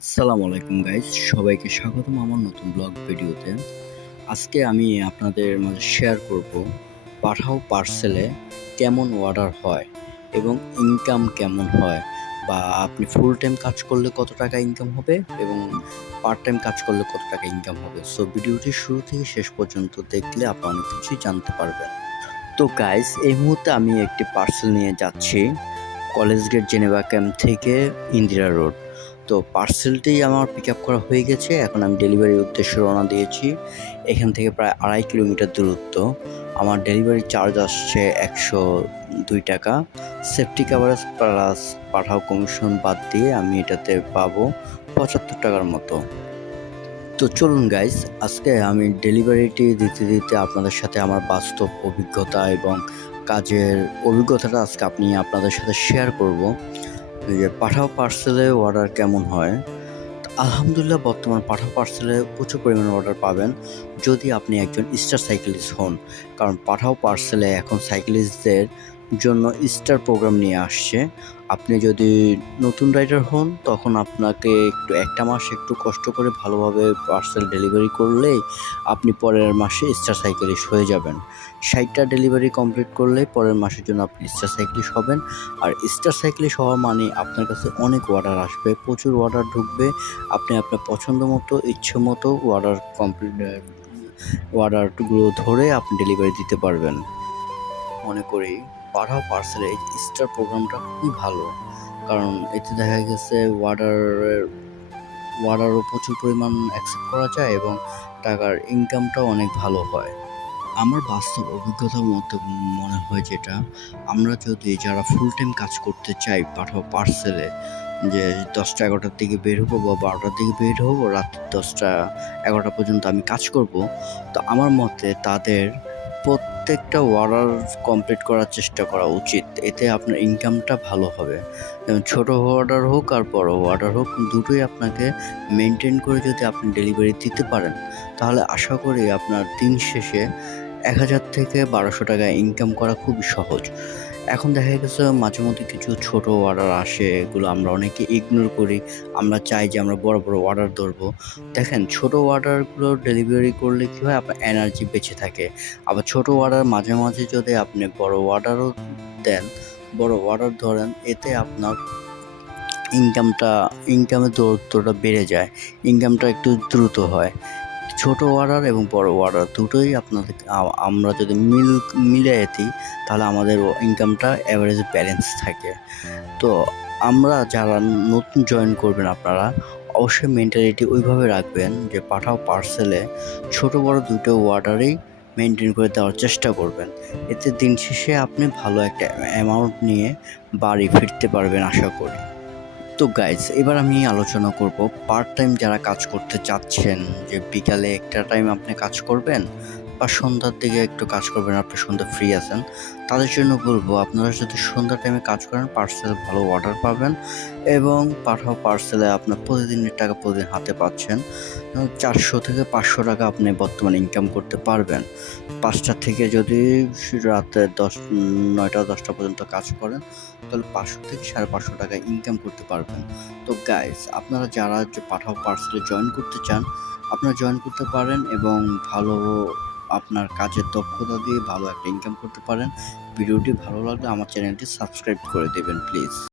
আসসালামু আলাইকুম গাইস, সবাইকে স্বাগতম আমার নতুন ব্লগ ভিডিওতে। আজকে আমি আপনাদের মাঝে শেয়ার করব পাঠাও পার্সেলে কেমন অর্ডার হয় এবং ইনকাম কেমন হয়, বা আপনি ফুল টাইম কাজ করলে কত টাকা ইনকাম হবে এবং পার্ট টাইম কাজ করলে কত টাকা ইনকাম হবে। সো ভিডিওটি শুরু থেকে শেষ পর্যন্ত দেখলে আপনি অনেক কিছুই জানতে পারবেন। তো গাইস, এই মুহূর্তে আমি একটি পার্সেল নিয়ে যাচ্ছি কলেজ গেট জেনেভা ক্যাম্প থেকে ইন্দিরা রোড। তো পার্সেলটি আমার পিক আপ করা হয়ে গেছে, এখন আমি ডেলিভারির উদ্দেশ্যে রওনা দিয়েছি। এখান থেকে প্রায় 2.5 কিলোমিটার দূরত্ব। আমার ডেলিভারি চার্জ আসছে 102 টাকা। সেফটি কাভারেজ প্লাস পাঠাও কমিশন বাদ দিয়ে আমি এটাতে পাবো 75 টাকার মতো। তো চলুন গাইস, আজকে আমি ডেলিভারিটি দিতে দিতে আপনাদের সাথে আমার বাস্তব অভিজ্ঞতা এবং কাজের অভিজ্ঞতাটা আজকে আপনাদের সাথে শেয়ার করব যে পাঠাও পার্সেলে অর্ডার কেমন হয়। আলহামদুলিল্লাহ, বর্তমান পাঠাও পার্সেলে প্রচুর পরিমাণে অর্ডার পাবেন যদি আপনি একজন স্টার সাইকেলিস্ট হন। কারণ পাঠাও পার্সেলে এখন সাইকেলিস্টদের জন্য স্টার প্রোগ্রাম নিয়ে আসছে। আপনি যদি নতুন রাইডার হন তখন আপনাকে একটা মাস একটু কষ্ট করে ভালোভাবে পার্সেল ডেলিভারি করলেই আপনি পরের মাসে স্টার সাইকেলিস্ট হয়ে যাবেন। 60টা ডেলিভারি কমপ্লিট করলে পরের মাসের জন্য আপনি স্টার সাইকেলিস্ট হবেন। আর স্টার সাইকেলিস্ট হওয়া মানে আপনার কাছে অনেক অর্ডার আসবে, প্রচুর অর্ডার ঢুকবে। আপনি আপনার পছন্দ মতো ইচ্ছে মতো অর্ডারগুলো ধরে আপনি ডেলিভারি দিতে পারবেন। মনে করি পাঠাও পার্সেলে এই স্টার প্রোগ্রামটা খুবই ভালো, কারণ এতে দেখা গেছে অর্ডারও প্রচুর পরিমাণ অ্যাকসেপ্ট করা যায় এবং টাকার ইনকামটাও অনেক ভালো হয়। আমার বাস্তব অভিজ্ঞতার মধ্যে মনে হয় যেটা, আমরা যদি যারা ফুল টাইম কাজ করতে চাই পাঠাও পার্সেলে, যে 10টা 11টার দিকে বের হবো বা 12টার দিকে বের হবো, রাত 10টা 11টা পর্যন্ত আমি কাজ করব, তো আমার মতে তাদের প্রত্যেকটা অর্ডার কমপ্লিট করার চেষ্টা করা উচিত। এতে আপনার ইনকামটা ভালো হবে। যেমন ছোটো অর্ডার হোক আর বড় অর্ডার হোক, দুটোই আপনাকে মেনটেন করে যদি আপনি ডেলিভারি দিতে পারেন, তাহলে আশা করি আপনার দিন শেষে 1000 থেকে 1200 টাকা ইনকাম করা খুবই সহজ। এখন দেখা গেছে মাঝে মধ্যে কিছু ছোট অর্ডার আসে, এগুলো আমরা অনেকে ইগনোর করি। আমরা চাই যে আমরা বড় বড় অর্ডার ধরবো। দেখেন, ছোট অর্ডারগুলো ডেলিভারি করলে কী হয়, আপনার এনার্জি বেঁচে থাকে। আবার ছোট অর্ডার মাঝে মাঝে যদি আপনি বড় অর্ডারও দেন, বড় অর্ডার ধরেন, এতে আপনার ইনকামের দূরত্বটা বেড়ে যায়, ইনকামটা একটু দ্রুত হয়। ছোট অর্ডার এবং বড় অর্ডার দুটোই আমরা যদি মিলিয়ে দিই, তাহলে আমাদের ইনকামটা অ্যাভারেজ ব্যালেন্স থাকে। তো আমরা যারা নতুন জয়েন করবেন, আপনারা অবশ্যই মেন্টালিটি ওইভাবে রাখবেন যে পাঠাও পার্সেলে ছোট বড় দুটো অর্ডারেই মেনটেন করে দেওয়ার চেষ্টা করবেন। এতে দিন শেষে আপনি ভালো একটা অ্যামাউন্ট নিয়ে বাড়ি ফিরতে পারবেন আশা করি। তো গাইজ, এবার আমি আলোচনা করব পার্ট টাইম যারা কাজ করতে চাচ্ছেন, যে বিকালে একটা টাইম আপনি কাজ করবেন বা সন্ধ্যার দিকে একটু কাজ করবেন, আপনি সন্ধ্যা ফ্রি আছেন, তাদের জন্য বলবো আপনারা যদি সন্ধ্যার টাইমে কাজ করেন পার্সেল ভালো অর্ডার পাবেন এবং পাঠাও পার্সেলে আপনার প্রতিদিনের টাকা প্রতিদিন হাতে পাচ্ছেন। 400 থেকে 500 টাকা আপনি বর্তমানে ইনকাম করতে পারবেন। 5টা থেকে যদি রাতে 9টা 10টা পর্যন্ত কাজ করেন, তাহলে 500 থেকে 550 টাকা ইনকাম করতে পারবেন। তো গাইস, আপনারা যারা যে পাঠাও পার্সেলে জয়েন করতে চান, আপনারা জয়েন করতে পারেন এবং ভালো আপনার কাজের দক্ষতা দিয়ে ভালো একটা ইনকাম করতে পারেন। ভিডিওটি ভালো লাগলে আমার চ্যানেলটি সাবস্ক্রাইব করে দেবেন প্লিজ।